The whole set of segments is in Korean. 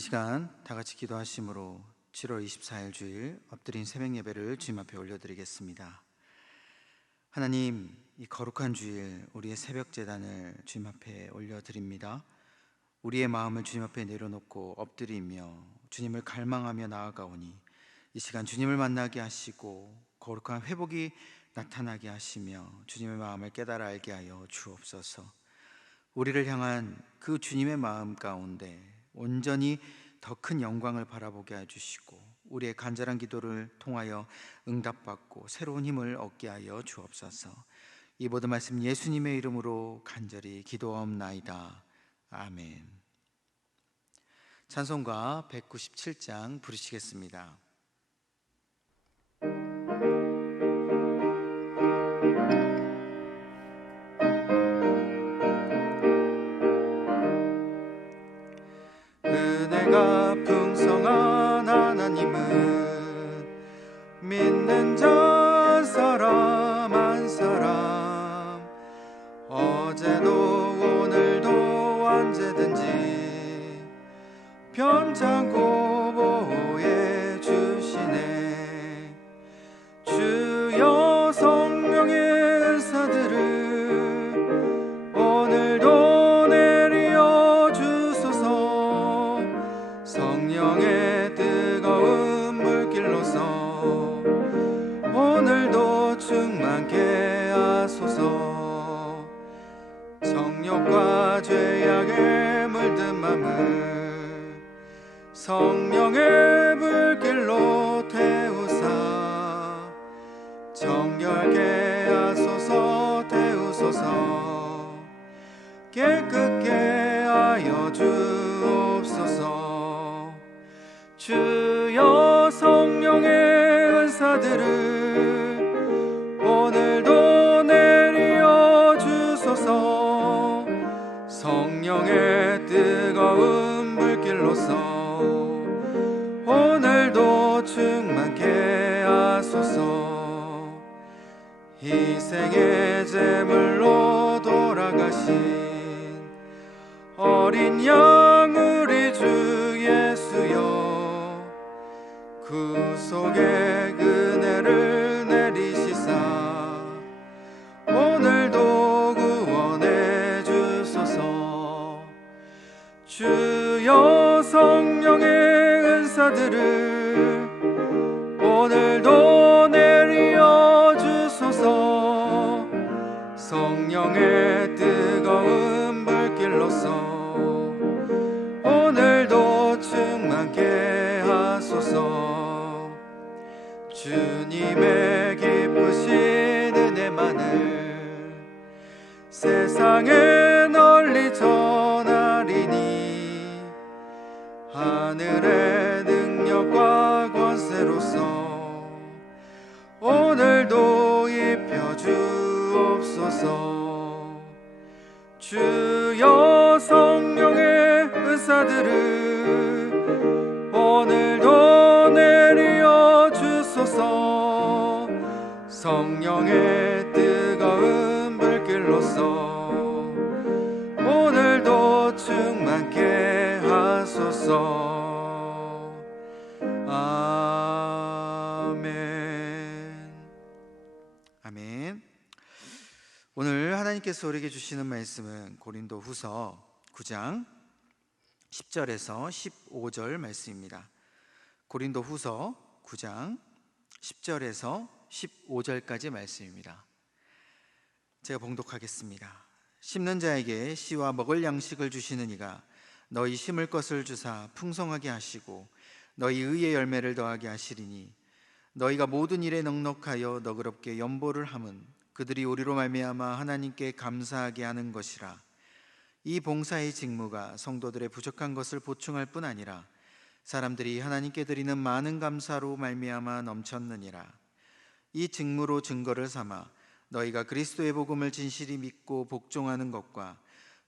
이 시간 다 같이 기도하심으로 7월 24일 주일 엎드린 새벽 예배를 주님 앞에 올려드리겠습니다. 하나님, 이 거룩한 주일 우리의 새벽 제단을 주님 앞에 올려드립니다. 우리의 마음을 주님 앞에 내려놓고 엎드리며 주님을 갈망하며 나아가오니 이 시간 주님을 만나게 하시고 거룩한 회복이 나타나게 하시며 주님의 마음을 깨달아 알게 하여 주옵소서. 우리를 향한 그 주님의 마음 가운데 온전히 더 큰 영광을 바라보게 해주시고 우리의 간절한 기도를 통하여 응답받고 새로운 힘을 얻게 하여 주옵소서. 이 모든 말씀 예수님의 이름으로 간절히 기도하옵나이다. 아멘. 찬송가 197장 부르시겠습니다. 은혜가 풍성한 하나님은 믿는 자 사람 한 사람 어제도 오늘도 언제든지 편찮고 보호해 주시네. 주여 성령의 은사들을 오늘도 내려 주소서. 성령의 뜨거운 물길로서 오늘도 충만케 하소서. 정욕과 죄악에 물든 맘을 성령의 불길로 태우사 정결케 하소서. 태우소서. 깨끗게 하여 주옵소서. 주여 성령의 은사들을 오늘도 내려 주소서. 성령의 뜨거운 불길로서 오늘도 충만케 하소서. 희생의 제물로 돌아가신 어린 양 우리 주 예수여, 구속의 은혜를 내리시사 오늘도 구원해 주소서. 주여 성령의 은사들을 오늘도 내려 주소서. 성령의 뜨거운 불길로서 오늘도 충만케 하소서. 주님의 기쁘신 은혜만을 세상에 널리 전하리니 하늘의 능력과 권세로서 오늘도 입혀 주옵소서. 주여 성령의 은사들을 오늘도 내려 주소서. 성령의 뜨거운 불길로서 오늘도 충만케 하소서. 아멘. 아멘. 오늘 하나님께서 우리에게 주시는 말씀은 고린도후서 9장 10절에서 15절 말씀입니다. 고린도후서 9장 10절에서 15절까지 말씀입니다. 제가 봉독하겠습니다. 심는 자에게 씨와 먹을 양식을 주시는 이가 너희 심을 것을 주사 풍성하게 하시고 너희 의의 열매를 더하게 하시리니 너희가 모든 일에 넉넉하여 너그럽게 연보를 함은 그들이 우리로 말미암아 하나님께 감사하게 하는 것이라. 이 봉사의 직무가 성도들의 부족한 것을 보충할 뿐 아니라 사람들이 하나님께 드리는 많은 감사로 말미암아 넘쳤느니라. 이 직무로 증거를 삼아 너희가 그리스도의 복음을 진실히 믿고 복종하는 것과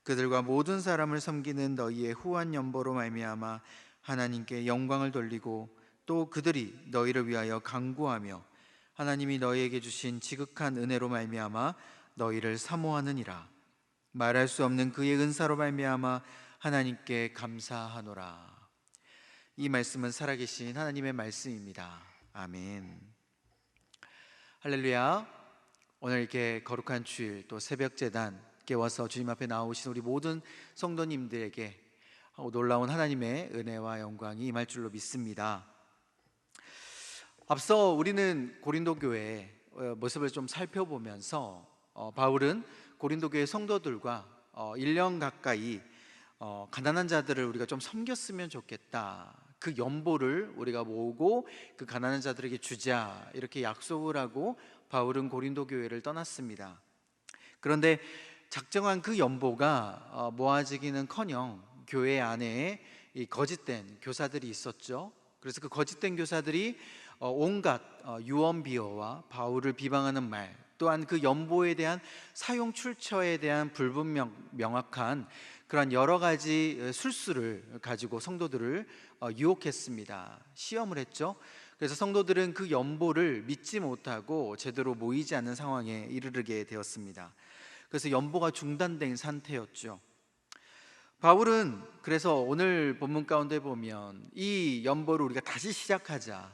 그들과 모든 사람을 섬기는 너희의 후한 연보로 말미암아 하나님께 영광을 돌리고 또 그들이 너희를 위하여 간구하며 하나님이 너희에게 주신 지극한 은혜로 말미암아 너희를 사모하느니라. 말할 수 없는 그의 은사로 말미암아 하나님께 감사하노라. 이 말씀은 살아계신 하나님의 말씀입니다. 아멘. 할렐루야. 오늘 이렇게 거룩한 주일, 또 새벽 제단께 와서 주님 앞에 나오신 우리 모든 성도님들에게 놀라운 하나님의 은혜와 영광이 임할 줄로 믿습니다. 앞서 우리는 고린도 교회의 모습을 좀 살펴보면서 바울은 고린도 교회 성도들과 1년 가까이 가난한 자들을 우리가 좀 섬겼으면 좋겠다, 그 연보를 우리가 모으고 그 가난한 자들에게 주자, 이렇게 약속을 하고 바울은 고린도 교회를 떠났습니다. 그런데 작정한 그 연보가 모아지기는커녕 교회 안에 이 거짓된 교사들이 있었죠. 그래서 그 거짓된 교사들이 온갖 유언비어와 바울을 비방하는 말, 또한 그 연보에 대한 사용 출처에 대한 명확한 그런 여러 가지 술수를 가지고 성도들을 유혹했습니다. 시험을 했죠. 그래서 성도들은 그 연보를 믿지 못하고 제대로 모이지 않는 상황에 이르게 되었습니다. 그래서 연보가 중단된 상태였죠. 바울은 그래서 오늘 본문 가운데 보면 이 연보를 우리가 다시 시작하자,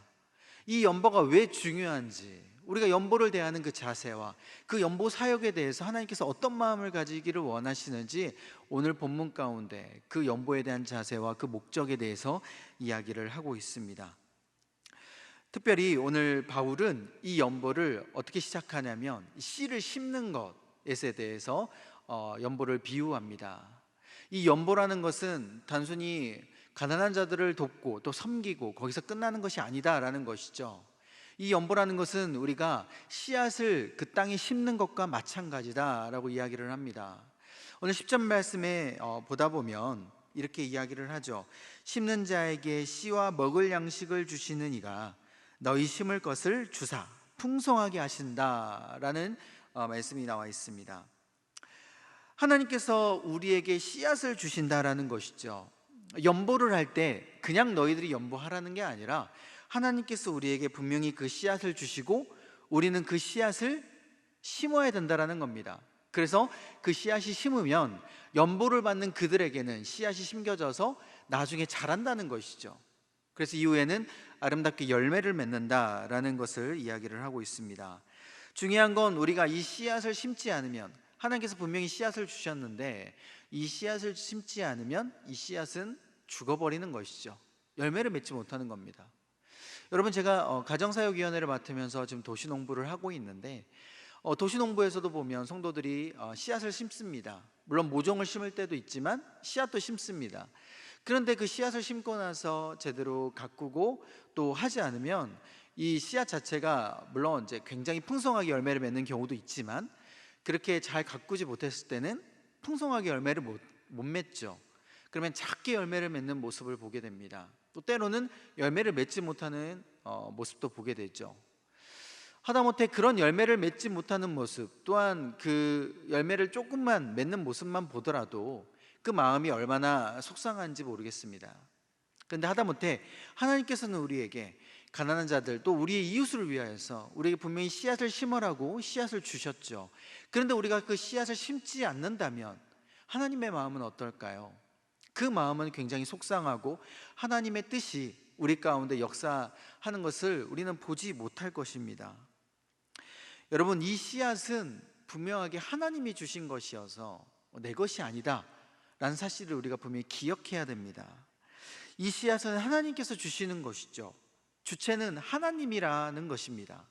이 연보가 왜 중요한지, 우리가 연보를 대하는 그 자세와 그 연보 사역에 대해서 하나님께서 어떤 마음을 가지기를 원하시는지 오늘 본문 가운데 그 연보에 대한 자세와 그 목적에 대해서 이야기를 하고 있습니다. 특별히 오늘 바울은 이 연보를 어떻게 시작하냐면 씨를 심는 것에 대해서 연보를 비유합니다. 이 연보라는 것은 단순히 가난한 자들을 돕고 또 섬기고 거기서 끝나는 것이 아니다라는 것이죠. 이 연보라는 것은 우리가 씨앗을 그 땅에 심는 것과 마찬가지다라고 이야기를 합니다. 오늘 10절 말씀에 보다 보면 이렇게 이야기를 하죠. 심는 자에게 씨와 먹을 양식을 주시는 이가 너희 심을 것을 주사 풍성하게 하신다라는 말씀이 나와 있습니다. 하나님께서 우리에게 씨앗을 주신다라는 것이죠. 연보를 할 때 그냥 너희들이 연보하라는 게 아니라 하나님께서 우리에게 분명히 그 씨앗을 주시고 우리는 그 씨앗을 심어야 된다라는 겁니다. 그래서 그 씨앗이 심으면 연보를 받는 그들에게는 씨앗이 심겨져서 나중에 자란다는 것이죠. 그래서 이후에는 아름답게 열매를 맺는다라는 것을 이야기를 하고 있습니다. 중요한 건 우리가 이 씨앗을 심지 않으면, 하나님께서 분명히 씨앗을 주셨는데 이 씨앗을 심지 않으면 이 씨앗은 죽어버리는 것이죠. 열매를 맺지 못하는 겁니다. 여러분, 제가 가정사역위원회를 맡으면서 지금 도시농부를 하고 있는데 도시농부에서도 보면 성도들이 씨앗을 심습니다. 물론 모종을 심을 때도 있지만 씨앗도 심습니다. 그런데 그 씨앗을 심고 나서 제대로 가꾸고 또 하지 않으면 이 씨앗 자체가 물론 이제 굉장히 풍성하게 열매를 맺는 경우도 있지만 그렇게 잘 가꾸지 못했을 때는 풍성하게 열매를 못 맺죠. 그러면 작게 열매를 맺는 모습을 보게 됩니다. 또 때로는 열매를 맺지 못하는 모습도 보게 되죠. 하다못해 그런 열매를 맺지 못하는 모습, 또한 그 열매를 조금만 맺는 모습만 보더라도 그 마음이 얼마나 속상한지 모르겠습니다. 그런데 하다못해 하나님께서는 우리에게 가난한 자들, 또 우리의 이웃을 위하여서 우리에게 분명히 씨앗을 심으라고 씨앗을 주셨죠. 그런데 우리가 그 씨앗을 심지 않는다면 하나님의 마음은 어떨까요? 그 마음은 굉장히 속상하고 하나님의 뜻이 우리 가운데 역사하는 것을 우리는 보지 못할 것입니다. 여러분, 이 씨앗은 분명하게 하나님이 주신 것이어서 내 것이 아니다 라는 사실을 우리가 분명히 기억해야 됩니다. 이 씨앗은 하나님께서 주시는 것이죠. 주체는 하나님이라는 것입니다.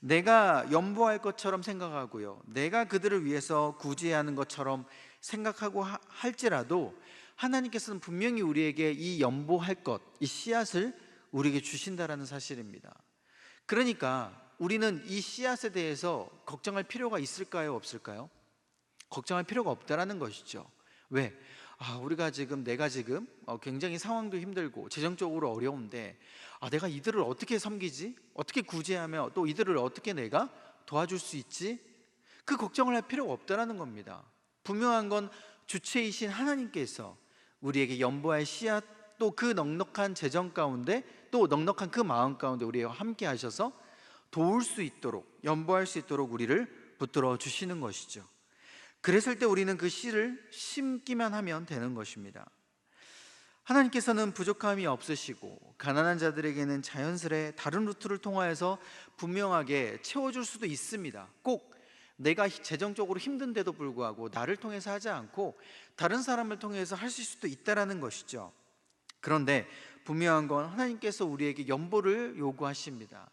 내가 연보할 것처럼 생각하고요, 내가 그들을 위해서 구제하는 것처럼 생각하고 할지라도 하나님께서는 분명히 우리에게 이 연보할 것, 이 씨앗을 우리에게 주신다라는 사실입니다. 그러니까 우리는 이 씨앗에 대해서 걱정할 필요가 있을까요, 없을까요? 걱정할 필요가 없다라는 것이죠. 왜? 내가 지금 굉장히 상황도 힘들고 재정적으로 어려운데 내가 이들을 어떻게 섬기지? 어떻게 구제하며 또 이들을 어떻게 내가 도와줄 수 있지? 그 걱정을 할 필요가 없다라는 겁니다. 분명한 건 주체이신 하나님께서 우리에게 연보할 씨앗, 또 그 넉넉한 재정 가운데, 또 넉넉한 그 마음 가운데 우리와 함께 하셔서 도울 수 있도록, 연보할 수 있도록 우리를 붙들어 주시는 것이죠. 그랬을 때 우리는 그 씨를 심기만 하면 되는 것입니다. 하나님께서는 부족함이 없으시고 가난한 자들에게는 자연스레 다른 루트를 통하여서 분명하게 채워줄 수도 있습니다. 꼭 내가 재정적으로 힘든데도 불구하고 나를 통해서 하지 않고 다른 사람을 통해서 하실 수도 있다라는 것이죠. 그런데 분명한 건 하나님께서 우리에게 연보를 요구하십니다.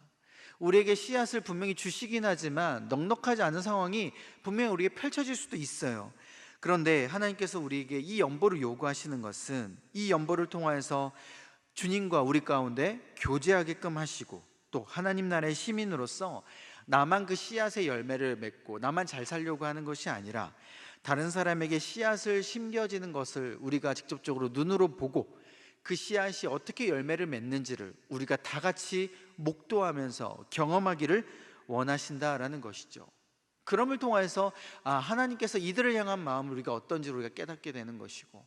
우리에게 씨앗을 분명히 주시긴 하지만 넉넉하지 않은 상황이 분명히 우리에게 펼쳐질 수도 있어요. 그런데 하나님께서 우리에게 이 연보를 요구하시는 것은 이 연보를 통하여서 주님과 우리 가운데 교제하게끔 하시고, 또 하나님 나라의 시민으로서 나만 그 씨앗의 열매를 맺고 나만 잘 살려고 하는 것이 아니라 다른 사람에게 씨앗을 심겨지는 것을 우리가 직접적으로 눈으로 보고 그 씨앗이 어떻게 열매를 맺는지를 우리가 다 같이 목도하면서 경험하기를 원하신다라는 것이죠. 그럼을 통해서 하나님께서 이들을 향한 마음을 우리가 어떤지 우리가 깨닫게 되는 것이고,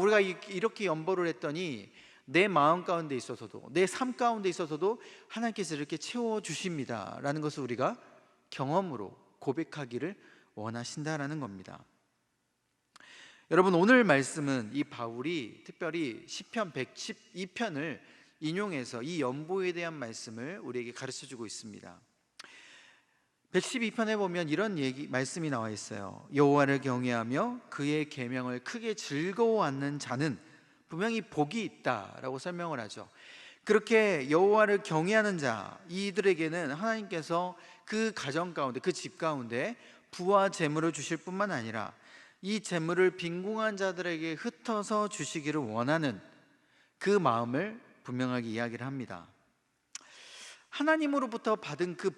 우리가 이렇게 연보를 했더니 내 마음 가운데 있어서도, 내 삶 가운데 있어서도 하나님께서 이렇게 채워주십니다 라는 것을 우리가 경험으로 고백하기를 원하신다라는 겁니다. 여러분, 오늘 말씀은 이 바울이 특별히 시편 112편을 인용해서 이 연보에 대한 말씀을 우리에게 가르쳐주고 있습니다. 112편에 보면 이런 말씀이 나와 있어요. 여호와를 경외하며 그의 계명을 크게 즐거워하는 자는 분명히 복이 있다라고 설명을 하죠. 그렇게 여호와를 경외하는 자, 이들에게는 하나님께서 그 가정 가운데, 그 집 가운데 부와 재물을 주실 뿐만 아니라 이 재물을 빈궁한 자들에게 흩어서 주시기를 원하는 그 마음을 분명하게 이야기를 합니다. 하나님으로부터 받은 그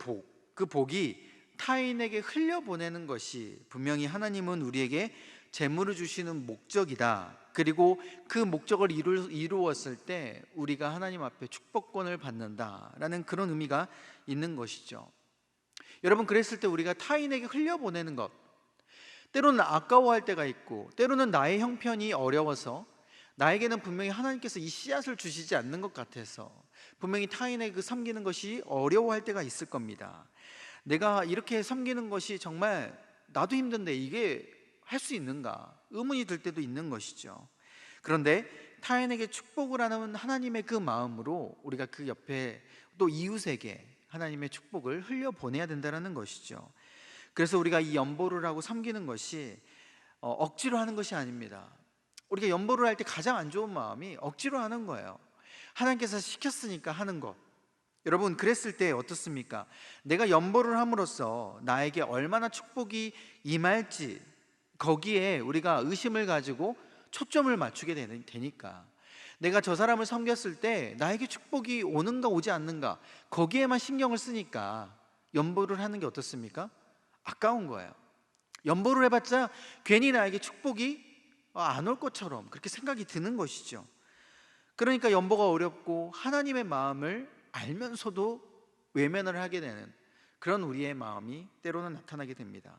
복이 타인에게 흘려보내는 것이 분명히 하나님은 우리에게 재물을 주시는 목적이다. 그리고 그 목적을 이루었을 때 우리가 하나님 앞에 축복권을 받는다라는 그런 의미가 있는 것이죠. 여러분, 그랬을 때 우리가 타인에게 흘려보내는 것, 때로는 아까워할 때가 있고, 때로는 나의 형편이 어려워서 나에게는 분명히 하나님께서 이 씨앗을 주시지 않는 것 같아서 분명히 타인에게 섬기는 것이 어려워할 때가 있을 겁니다. 내가 이렇게 섬기는 것이 정말 나도 힘든데 이게 할 수 있는가 의문이 들 때도 있는 것이죠. 그런데 타인에게 축복을 하는 하나님의 그 마음으로 우리가 그 옆에 또 이웃에게 하나님의 축복을 흘려보내야 된다는 것이죠. 그래서 우리가 이 연보를 하고 섬기는 것이 억지로 하는 것이 아닙니다. 우리가 연보를 할 때 가장 안 좋은 마음이 억지로 하는 거예요. 하나님께서 시켰으니까 하는 것. 여러분, 그랬을 때 어떻습니까? 내가 연보를 함으로써 나에게 얼마나 축복이 임할지 거기에 우리가 의심을 가지고 초점을 맞추게 되니까, 내가 저 사람을 섬겼을 때 나에게 축복이 오는가 오지 않는가 거기에만 신경을 쓰니까 연보를 하는 게 어떻습니까? 아까운 거예요. 연보를 해봤자 괜히 나에게 축복이 안 올 것처럼 그렇게 생각이 드는 것이죠. 그러니까 연보가 어렵고 하나님의 마음을 알면서도 외면을 하게 되는 그런 우리의 마음이 때로는 나타나게 됩니다.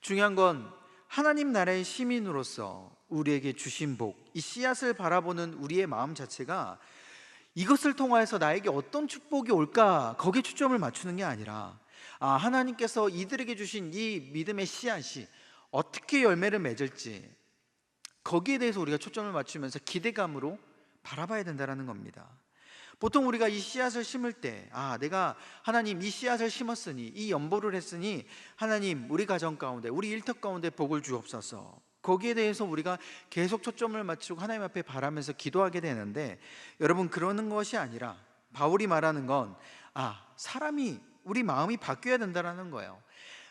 중요한 건 하나님 나라의 시민으로서 우리에게 주신 복, 이 씨앗을 바라보는 우리의 마음 자체가 이것을 통하여서 나에게 어떤 축복이 올까 거기에 초점을 맞추는 게 아니라 하나님께서 이들에게 주신 이 믿음의 씨앗이 어떻게 열매를 맺을지 거기에 대해서 우리가 초점을 맞추면서 기대감으로 바라봐야 된다는 겁니다. 보통 우리가 이 씨앗을 심을 때 내가 하나님 이 씨앗을 심었으니, 이 연보를 했으니 하나님 우리 가정 가운데, 우리 일터 가운데 복을 주옵소서, 거기에 대해서 우리가 계속 초점을 맞추고 하나님 앞에 바라면서 기도하게 되는데, 여러분, 그러는 것이 아니라 바울이 말하는 건 사람이, 우리 마음이 바뀌어야 된다는 거예요.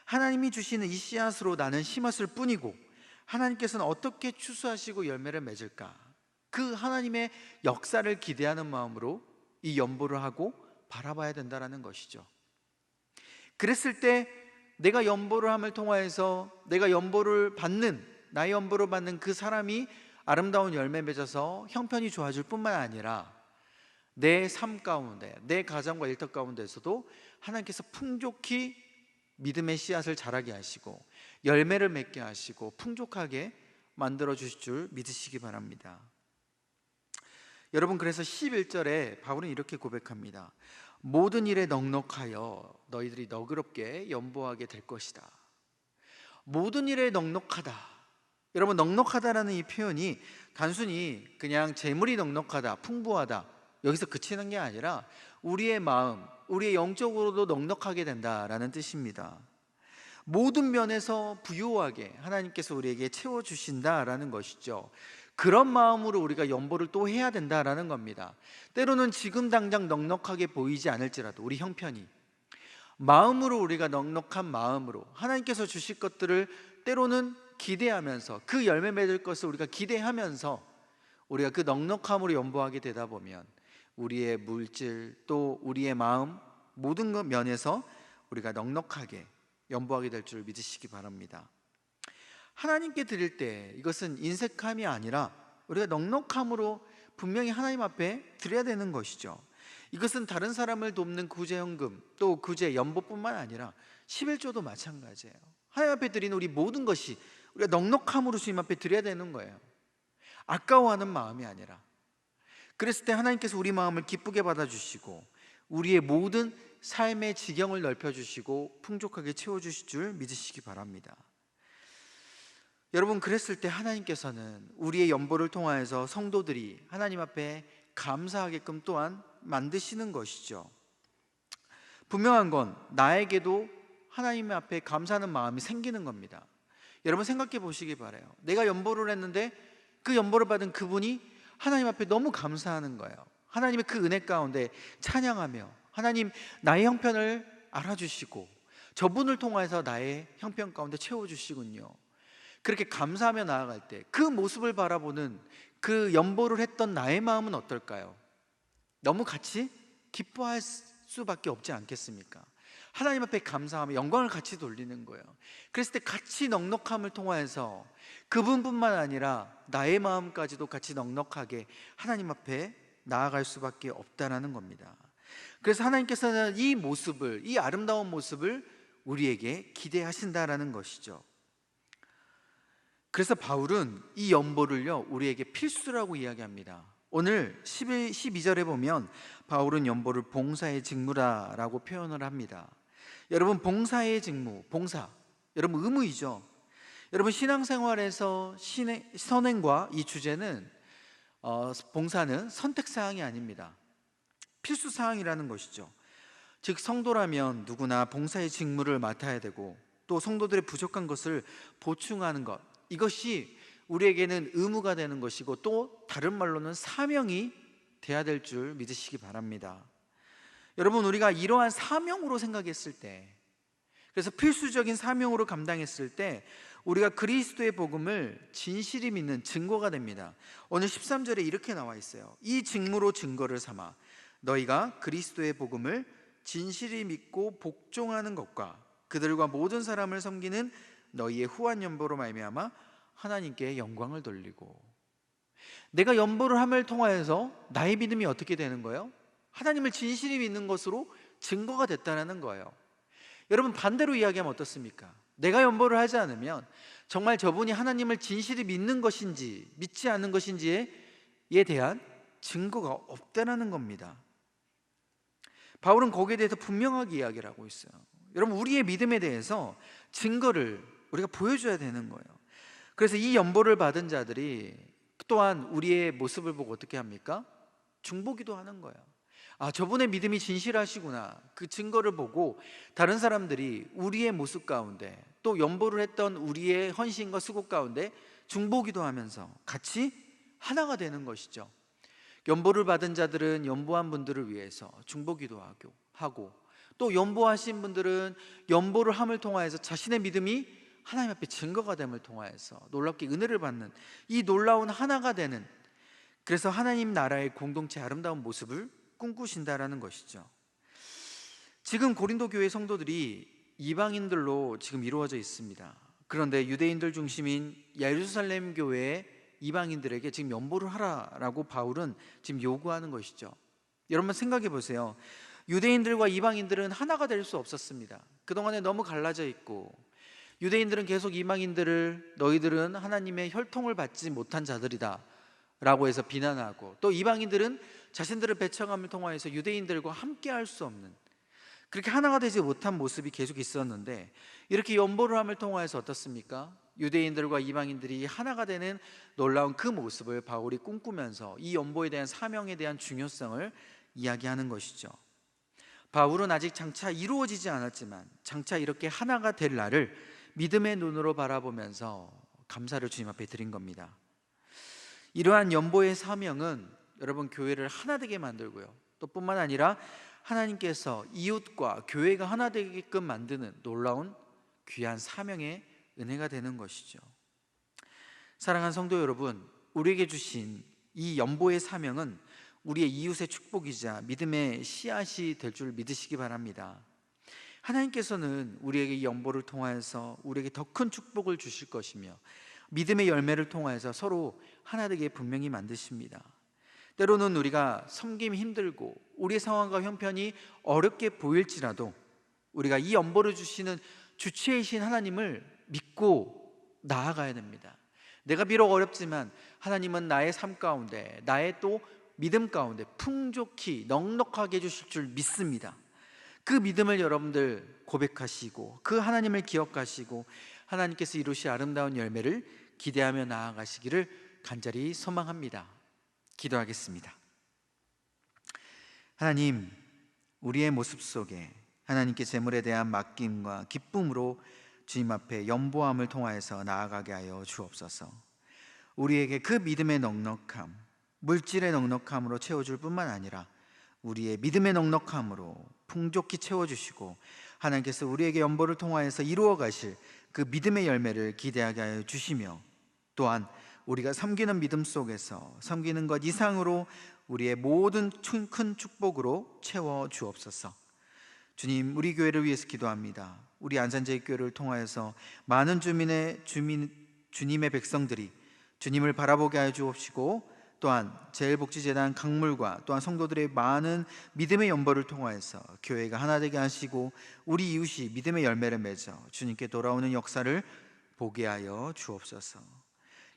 하나님이 주시는 이 씨앗으로 나는 심었을 뿐이고 하나님께서는 어떻게 추수하시고 열매를 맺을까, 그 하나님의 역사를 기대하는 마음으로 이 연보를 하고 바라봐야 된다는 것이죠. 그랬을 때 내가 연보를 함을 통하여서 내가 연보를 받는, 나의 연보를 받는 그 사람이 아름다운 열매 맺어서 형편이 좋아질 뿐만 아니라 내 삶 가운데, 내 가정과 일터 가운데서도 하나님께서 풍족히 믿음의 씨앗을 자라게 하시고 열매를 맺게 하시고 풍족하게 만들어 주실 줄 믿으시기 바랍니다. 여러분, 그래서 11절에 바울은 이렇게 고백합니다. 모든 일에 넉넉하여 너희들이 너그럽게 연보하게 될 것이다. 모든 일에 넉넉하다. 여러분, 넉넉하다라는 이 표현이 단순히 그냥 재물이 넉넉하다, 풍부하다 여기서 그치는 게 아니라 우리의 마음, 우리의 영적으로도 넉넉하게 된다라는 뜻입니다. 모든 면에서 부유하게 하나님께서 우리에게 채워주신다라는 것이죠. 그런 마음으로 우리가 연보를 또 해야 된다라는 겁니다. 때로는 지금 당장 넉넉하게 보이지 않을지라도 우리 형편이, 마음으로 우리가 넉넉한 마음으로 하나님께서 주실 것들을 때로는 기대하면서, 그 열매 맺을 것을 우리가 기대하면서 우리가 그 넉넉함으로 연보하게 되다 보면 우리의 물질 또 우리의 마음 모든 것 면에서 우리가 넉넉하게 연보하게 될 줄 믿으시기 바랍니다. 하나님께 드릴 때 이것은 인색함이 아니라 우리가 넉넉함으로 분명히 하나님 앞에 드려야 되는 것이죠. 이것은 다른 사람을 돕는 구제연금 또 구제 연보뿐만 아니라 11조도 마찬가지예요. 하나님 앞에 드리는 우리 모든 것이 우리가 넉넉함으로 주님 앞에 드려야 되는 거예요. 아까워하는 마음이 아니라. 그랬을 때 하나님께서 우리 마음을 기쁘게 받아주시고 우리의 모든 삶의 지경을 넓혀주시고 풍족하게 채워주실 줄 믿으시기 바랍니다. 여러분, 그랬을 때 하나님께서는 우리의 연보를 통하여서 성도들이 하나님 앞에 감사하게끔 또한 만드시는 것이죠. 분명한 건 나에게도 하나님 앞에 감사하는 마음이 생기는 겁니다. 여러분, 생각해 보시기 바라요. 내가 연보를 했는데 그 연보를 받은 그분이 하나님 앞에 너무 감사하는 거예요. 하나님의 그 은혜 가운데 찬양하며 하나님, 나의 형편을 알아주시고 저분을 통해서 나의 형편 가운데 채워주시군요. 그렇게 감사하며 나아갈 때 그 모습을 바라보는 그 연보를 했던 나의 마음은 어떨까요? 너무 같이 기뻐할 수밖에 없지 않겠습니까? 하나님 앞에 감사하며 영광을 같이 돌리는 거예요. 그랬을 때 같이 넉넉함을 통하여서 그분뿐만 아니라 나의 마음까지도 같이 넉넉하게 하나님 앞에 나아갈 수밖에 없다는 겁니다. 그래서 하나님께서는 이 모습을, 이 아름다운 모습을 우리에게 기대하신다라는 것이죠. 그래서 바울은 이 연보를요 우리에게 필수라고 이야기합니다. 오늘 12절에 보면 바울은 연보를 봉사의 직무라라고 표현을 합니다. 여러분, 봉사의 직무, 봉사, 여러분 의무이죠. 여러분, 신앙생활에서 선행과 이 주제는 봉사는 선택사항이 아닙니다. 필수사항이라는 것이죠. 즉 성도라면 누구나 봉사의 직무를 맡아야 되고 또 성도들의 부족한 것을 보충하는 것, 이것이 우리에게는 의무가 되는 것이고 또 다른 말로는 사명이 돼야 될 줄 믿으시기 바랍니다. 여러분, 우리가 이러한 사명으로 생각했을 때, 그래서 필수적인 사명으로 감당했을 때 우리가 그리스도의 복음을 진실히 믿는 증거가 됩니다. 오늘 13절에 이렇게 나와 있어요. 이 직무로 증거를 삼아 너희가 그리스도의 복음을 진실히 믿고 복종하는 것과 그들과 모든 사람을 섬기는 너희의 후한 연보로 말미암아 하나님께 영광을 돌리고. 내가 연보를 함을 통하여서 나의 믿음이 어떻게 되는 거예요? 하나님을 진실히 믿는 것으로 증거가 됐다는 거예요. 여러분, 반대로 이야기하면 어떻습니까? 내가 연보를 하지 않으면 정말 저분이 하나님을 진실히 믿는 것인지 믿지 않는 것인지에 대한 증거가 없다는 겁니다. 바울은 거기에 대해서 분명하게 이야기를 하고 있어요. 여러분, 우리의 믿음에 대해서 증거를 우리가 보여줘야 되는 거예요. 그래서 이 연보를 받은 자들이 또한 우리의 모습을 보고 어떻게 합니까? 중보기도 하는 거예요. 아, 저분의 믿음이 진실하시구나. 그 증거를 보고 다른 사람들이 우리의 모습 가운데 또 연보를 했던 우리의 헌신과 수고 가운데 중보기도 하면서 같이 하나가 되는 것이죠. 연보를 받은 자들은 연보한 분들을 위해서 중보기도 하고 또 연보하신 분들은 연보를 함을 통하여서 자신의 믿음이 하나님 앞에 증거가 됨을 통하여서 놀랍게 은혜를 받는 이 놀라운 하나가 되는, 그래서 하나님 나라의 공동체 아름다운 모습을 꿈꾸신다라는 것이죠. 지금 고린도 교회 성도들이 이방인들로 지금 이루어져 있습니다. 그런데 유대인들 중심인 예루살렘 교회의 이방인들에게 지금 연보를 하라라고 바울은 지금 요구하는 것이죠. 여러분, 생각해 보세요. 유대인들과 이방인들은 하나가 될 수 없었습니다. 그동안에 너무 갈라져 있고 유대인들은 계속 이방인들을 너희들은 하나님의 혈통을 받지 못한 자들이다 라고 해서 비난하고, 또 이방인들은 자신들의 배척함을 통하여서 유대인들과 함께 할 수 없는, 그렇게 하나가 되지 못한 모습이 계속 있었는데 이렇게 연보를 함을 통하여서 어떻습니까? 유대인들과 이방인들이 하나가 되는 놀라운 그 모습을 바울이 꿈꾸면서 이 연보에 대한 사명에 대한 중요성을 이야기하는 것이죠. 바울은 아직 장차 이루어지지 않았지만 장차 이렇게 하나가 될 날을 믿음의 눈으로 바라보면서 감사를 주님 앞에 드린 겁니다. 이러한 연보의 사명은 여러분 교회를 하나 되게 만들고요, 또 뿐만 아니라 하나님께서 이웃과 교회가 하나 되게끔 만드는 놀라운 귀한 사명의 은혜가 되는 것이죠. 사랑하는 성도 여러분, 우리에게 주신 이 연보의 사명은 우리의 이웃의 축복이자 믿음의 씨앗이 될 줄 믿으시기 바랍니다. 하나님께서는 우리에게 이 연보를 통하여서 우리에게 더 큰 축복을 주실 것이며 믿음의 열매를 통하여서 서로 하나 되게 분명히 만드십니다. 때로는 우리가 섬김이 힘들고 우리의 상황과 형편이 어렵게 보일지라도 우리가 이 연보를 주시는 주체이신 하나님을 믿고 나아가야 됩니다. 내가 비록 어렵지만 하나님은 나의 삶 가운데, 나의 또 믿음 가운데 풍족히 넉넉하게 해주실 줄 믿습니다. 그 믿음을 여러분들 고백하시고 그 하나님을 기억하시고 하나님께서 이루실 아름다운 열매를 기대하며 나아가시기를 간절히 소망합니다. 기도하겠습니다. 하나님, 우리의 모습 속에 하나님께 재물에 대한 맡김과 기쁨으로 주님 앞에 연보함을 통하여서 나아가게 하여 주옵소서. 우리에게 그 믿음의 넉넉함, 물질의 넉넉함으로 채워줄 뿐만 아니라 우리의 믿음의 넉넉함으로 풍족히 채워주시고 하나님께서 우리에게 연보를 통하여서 이루어 가실 그 믿음의 열매를 기대하게 하여 주시며, 또한 우리가 섬기는 믿음 속에서 섬기는 것 이상으로 우리의 모든 큰 축복으로 채워 주옵소서. 주님, 우리 교회를 위해서 기도합니다. 우리 안산제일교회를 통하여서 많은 주님의 백성들이 주님을 바라보게 하여 주옵시고, 또한 제일복지재단 강물과 또한 성도들의 많은 믿음의 연보를 통하여서 교회가 하나 되게 하시고 우리 이웃이 믿음의 열매를 맺어 주님께 돌아오는 역사를 보게 하여 주옵소서.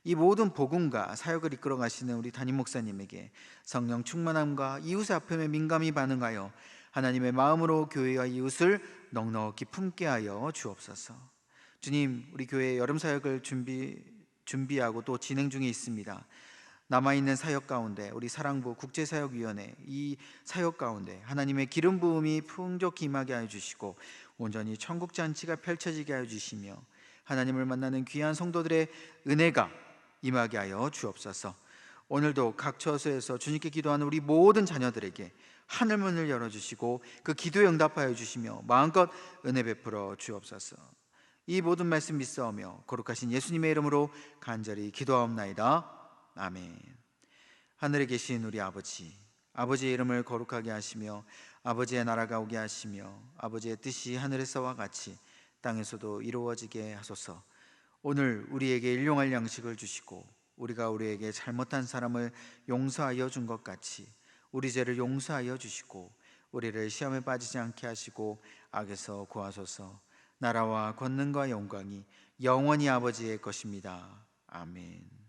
이 모든 복음과 사역을 이끌어 가시는 우리 담임 목사님에게 성령 충만함과 이웃의 아픔에 민감히 반응하여 하나님의 마음으로 교회와 이웃을 넉넉히 품게 하여 주옵소서. 주님, 우리 교회 여름 사역을 준비하고 또 진행 중에 있습니다. 남아있는 사역 가운데 우리 사랑부 국제사역위원회 이 사역 가운데 하나님의 기름 부음이 풍족히 임하게 하여 주시고 온전히 천국잔치가 펼쳐지게 하여 주시며 하나님을 만나는 귀한 성도들의 은혜가 임하게 하여 주옵소서. 오늘도 각 처소에서 주님께 기도하는 우리 모든 자녀들에게 하늘문을 열어주시고 그 기도에 응답하여 주시며 마음껏 은혜 베풀어 주옵소서. 이 모든 말씀 믿사오며 거룩하신 예수님의 이름으로 간절히 기도하옵나이다. 아멘. 하늘에 계신 우리 아버지, 아버지의 이름을 거룩하게 하시며 아버지의 나라가 오게 하시며 아버지의 뜻이 하늘에서와 같이 땅에서도 이루어지게 하소서. 오늘 우리에게 일용할 양식을 주시고 우리가 우리에게 잘못한 사람을 용서하여 준 것 같이 우리 죄를 용서하여 주시고 우리를 시험에 빠지지 않게 하시고 악에서 구하소서. 나라와 권능과 영광이 영원히 아버지의 것입니다. 아멘.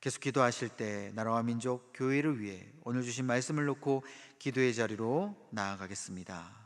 계속 기도하실 때 나라와 민족, 교회를 위해 오늘 주신 말씀을 놓고 기도의 자리로 나아가겠습니다.